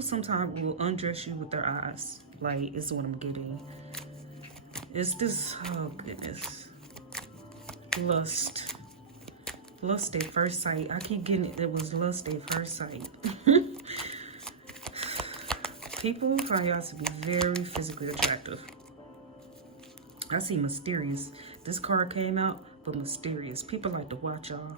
sometimes will undress you with their eyes, like, is what I'm getting. Is this, oh goodness, lust at first sight. I keep getting it was lust at first sight. People find y'all to be very physically attractive. I see mysterious. This card came out, but mysterious. People like to watch y'all.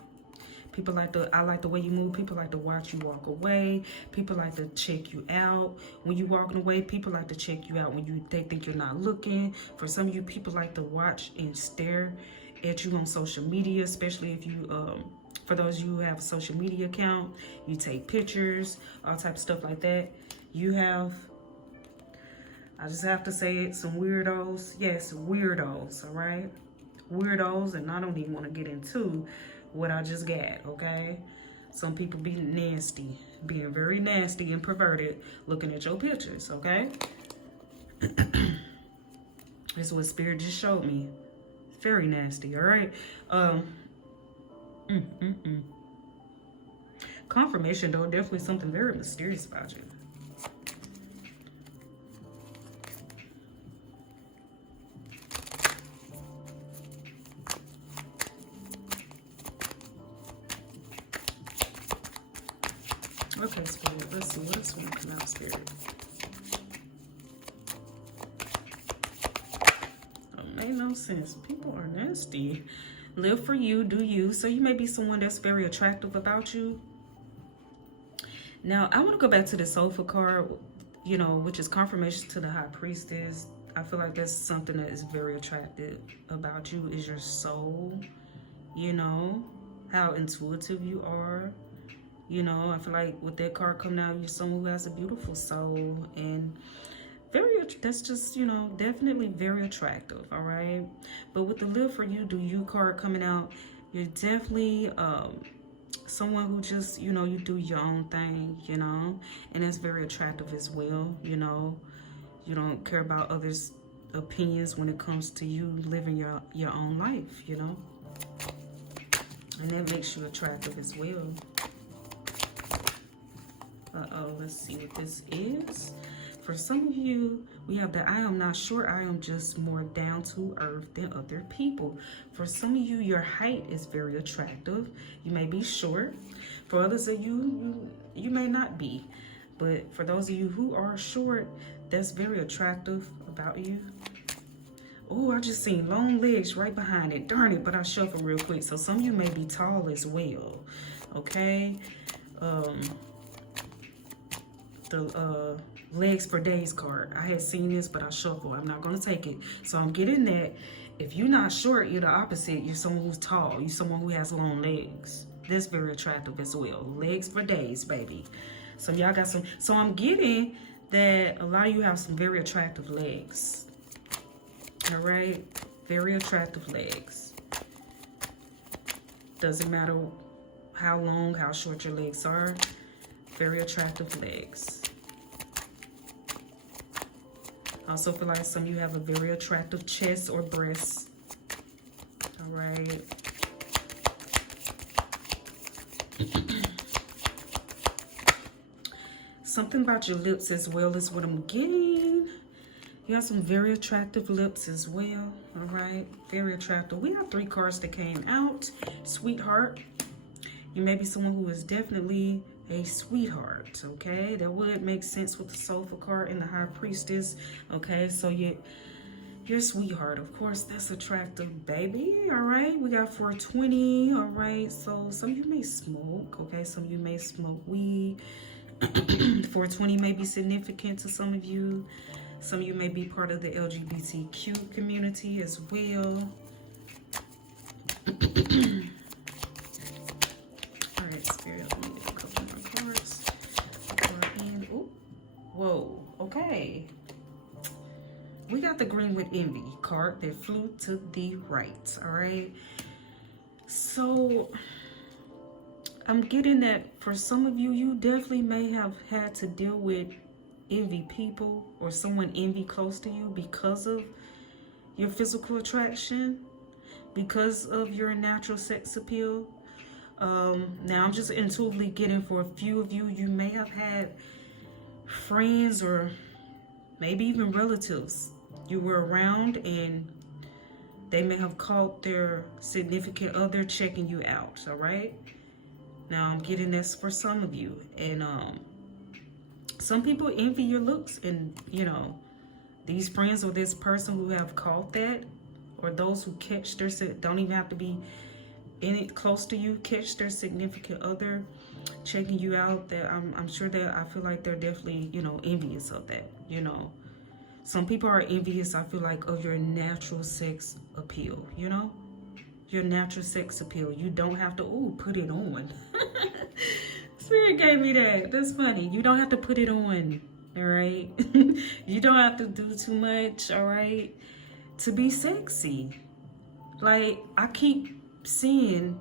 People like to, I like the way you move. People like to watch you walk away. People like to check you out. When you walking away, people like to check you out when they think you're not looking. For some of you, people like to watch and stare at you on social media, especially if you, for those of you who have a social media account, you take pictures, all type of stuff like that. You have, I just have to say it, some weirdos. Yes, weirdos, all right? Weirdos, and I don't even want to get into what I just got, okay? Some people be nasty, being very nasty and perverted, looking at your pictures, okay? This is what Spirit just showed me. Very nasty, all right? Confirmation, though, definitely something very mysterious about you. Okay, Spirit, let's see what else want to come out, Spirit. Oh, made no sense. People are nasty. Live for you, do you. So you may be someone that's very attractive about you. Now, I want to go back to the Soulful card, you know, which is confirmation to the High Priestess. I feel like that's something that is very attractive about you, is your soul, you know, how intuitive you are. You know, I feel like with that card coming out, you're someone who has a beautiful soul and that's just, you know, definitely very attractive, all right? But with the Live For You, Do You card coming out, you're definitely someone who just, you know, you do your own thing, you know, and that's very attractive as well, you know. You don't care about others' opinions when it comes to you living your own life, you know. And that makes you attractive as well. Let's see what this is. For some of you, we have that I am not short, I am just more down to earth than other people. For some of you, your height is very attractive. You may be short. For others of you, you may not be. But for those of you who are short, that's very attractive about you. Oh, I just seen long legs right behind it. Darn it, but I shuffle real quick. So some of you may be tall as well. Okay. The legs for days card. I had seen this, but I shuffle. I'm not going to take it. So I'm getting that. If you're not short, you're the opposite. You're someone who's tall. You're someone who has long legs. That's very attractive as well. Legs for days, baby. So y'all got some. So I'm getting that a lot of you have some very attractive legs. All right. Very attractive legs. Doesn't matter how long, how short your legs are. Very attractive legs. I also feel like some of you have a very attractive chest or breasts. All right. Something about your lips as well is what I'm getting. You have some very attractive lips as well. All right. Very attractive. We have 3 cards that came out. Sweetheart. You may be someone who is definitely a sweetheart, okay? That would make sense with the Soulful card and the High Priestess, okay? So you're a sweetheart. Of course, that's attractive, baby, all right? We got 420, all right? So some of you may smoke, okay? Some of you may smoke weed. 420 may be significant to some of you. Some of you may be part of the LGBTQ community as well. All right, Spirit, let me get a couple more cards. Ooh. Whoa, okay. We got the Green with Envy card that flew to the right, all right? So I'm getting that for some of you, you definitely may have had to deal with envy people or someone envy close to you because of your physical attraction, because of your natural sex appeal. Now I'm just intuitively getting for a few of you, you may have had friends or maybe even relatives you were around and they may have caught their significant other checking you out, all right? Now I'm getting this for some of you, and some people envy your looks, and you know, these friends or this person who have caught that, or those who catch their, don't even have to be in it close to you, catch their significant other checking you out, that I'm sure that I feel like they're definitely, you know, envious of that. You know, some people are envious, I feel like, of your natural sex appeal, you know, your natural sex appeal. You don't have to, ooh, put it on. Spirit gave me that. That's funny. You don't have to put it on, all right? You don't have to do too much, all right, to be sexy. Like, I keep seeing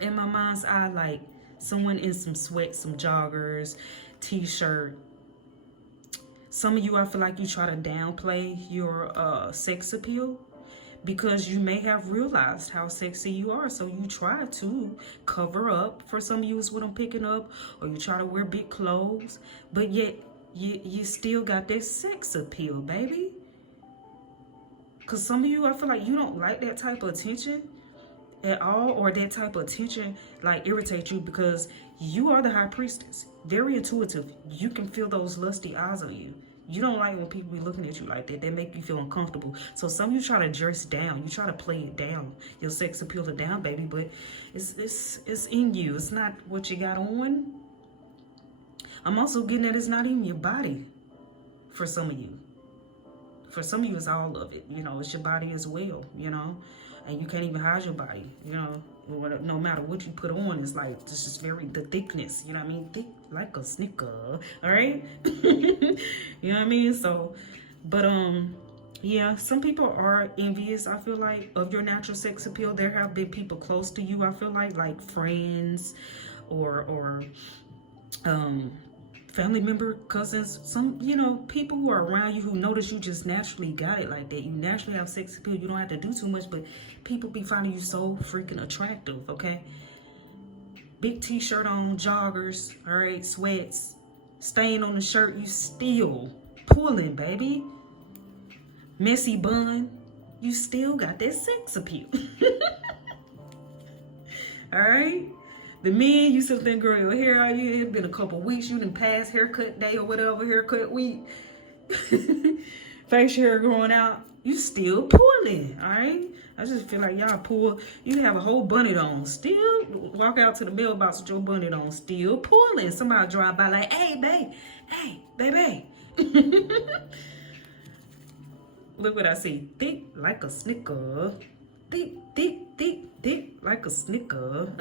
in my mind's eye, like, someone in some sweats, some joggers, t-shirt. Some of you, I feel like you try to downplay your sex appeal because you may have realized how sexy you are. So you try to cover up. For some of you is what I'm picking up. Or you try to wear big clothes. But yet, you still got that sex appeal, baby. Because some of you, I feel like you don't like that type of attention at all, or that type of attention like irritates you because you are the High Priestess. Very intuitive. You can feel those lusty eyes on you. You don't like when people be looking at you like that. They make you feel uncomfortable. So some of you try to dress down. You try to play it down. Your sex appeal to down, baby, but it's in you. It's not what you got on. I'm also getting that it's not even your body for some of you. For some of you, it's all of it. You know, it's your body as well, you know. And you can't even hide your body, you know. No matter what you put on, it's like, it's just very, the thickness, you know what I mean? Thick like a sneaker, all right? You know what I mean? So, but, yeah, some people are envious, I feel like, of your natural sex appeal. There have been people close to you, I feel like friends or family member, cousins, some, you know, people who are around you who notice you just naturally got it like that. You naturally have sex appeal. You don't have to do too much, but people be finding you so freaking attractive, okay? Big t-shirt on, joggers, all right, sweats, stain on the shirt, you still pulling, baby. Messy bun, you still got that sex appeal. All right? The men, you sit there, girl, your hair out, it's been a couple weeks, you done passed haircut day or whatever, haircut week. facial hair growing out, you still pulling, all right? I just feel like y'all pull. You have a whole bonnet on, still walk out to the mailbox with your bonnet on, still pulling. Somebody drive by like, hey, babe, hey, baby. Look what I see. Thick like a snicker. Thick, thick, thick, thick like a snicker.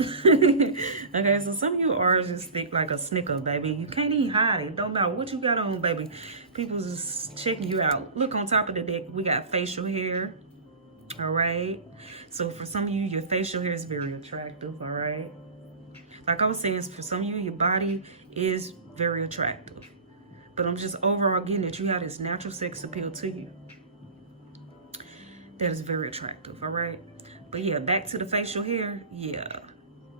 Okay, so some of you are just thick like a snicker, baby. You can't even hide it. Don't matter what you got on, baby. People just checking you out. Look, on top of the deck, we got facial hair. All right. So for some of you, your facial hair is very attractive. All right. Like I was saying, for some of you, your body is very attractive. But I'm just overall getting that you have this natural sex appeal to you. That is very attractive, all right? But yeah, back to the facial hair. Yeah,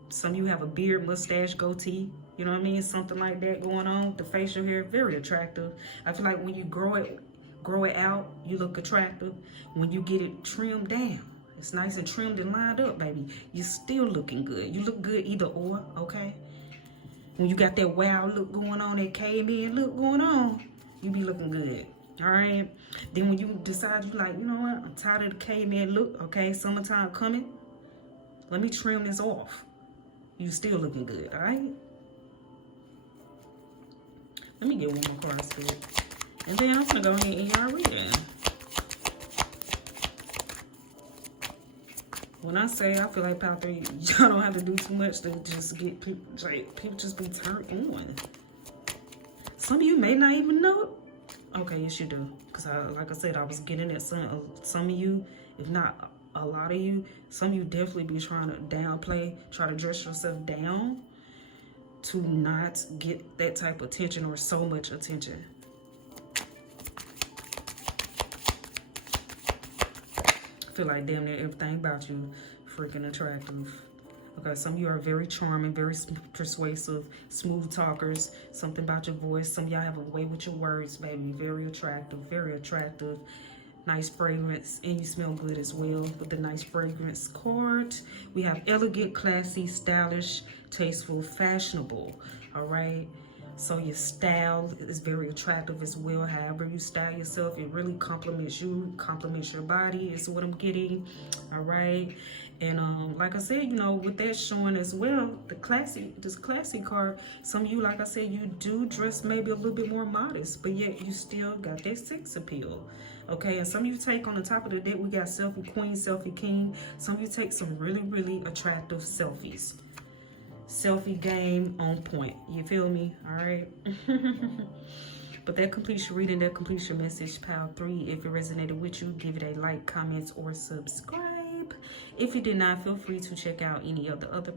some of you have a beard, mustache, goatee, you know what I mean? Something like that going on. The facial hair, very attractive. I feel like when you grow it out, you look attractive. When you get it trimmed down, it's nice and trimmed and lined up, baby, you're still looking good. You look good either or, okay? When you got that wow look going on, that caveman look going on, you be looking good. All right. Then when you decide, you like, you know what, I'm tired of the caveman look. Okay, summertime coming. Let me trim this off. You still looking good. All right. Let me get one more card still, and then I'm gonna go ahead and y'all read it. When I say I feel like pile 3, y'all don't have to do too much to just get people. Like, people just be turned on. Some of you may not even know it. Okay, yes you do. Because like I said, I was getting at some of you, if not a lot of you, some of you definitely be trying to downplay, try to dress yourself down to not get that type of attention or so much attention. I feel like damn near everything about you freaking attractive. Okay, some of you are very charming, very persuasive, smooth talkers. Something about your voice. Some of y'all have a way with your words, baby. Very attractive, very attractive. Nice fragrance, and you smell good as well with the nice fragrance card. We have elegant, classy, stylish, tasteful, fashionable. All right. So your style is very attractive as well. However you style yourself, it really compliments you, compliments your body is what I'm getting. All right. And like I said, you know, with that showing as well, this classy card, some of you, like I said, you do dress maybe a little bit more modest, but yet you still got that sex appeal. Okay, and some of you take on the top of the deck, we got selfie queen, selfie king. Some of you take some really, really attractive selfies. Selfie game on point. You feel me? All right. But that completes your reading. That completes your message, pile 3. If it resonated with you, give it a like, comment, or subscribe. If you did not, feel free to check out any of the other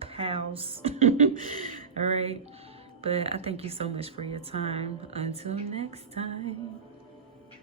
pals. All right. But I thank you so much for your time. Until next time.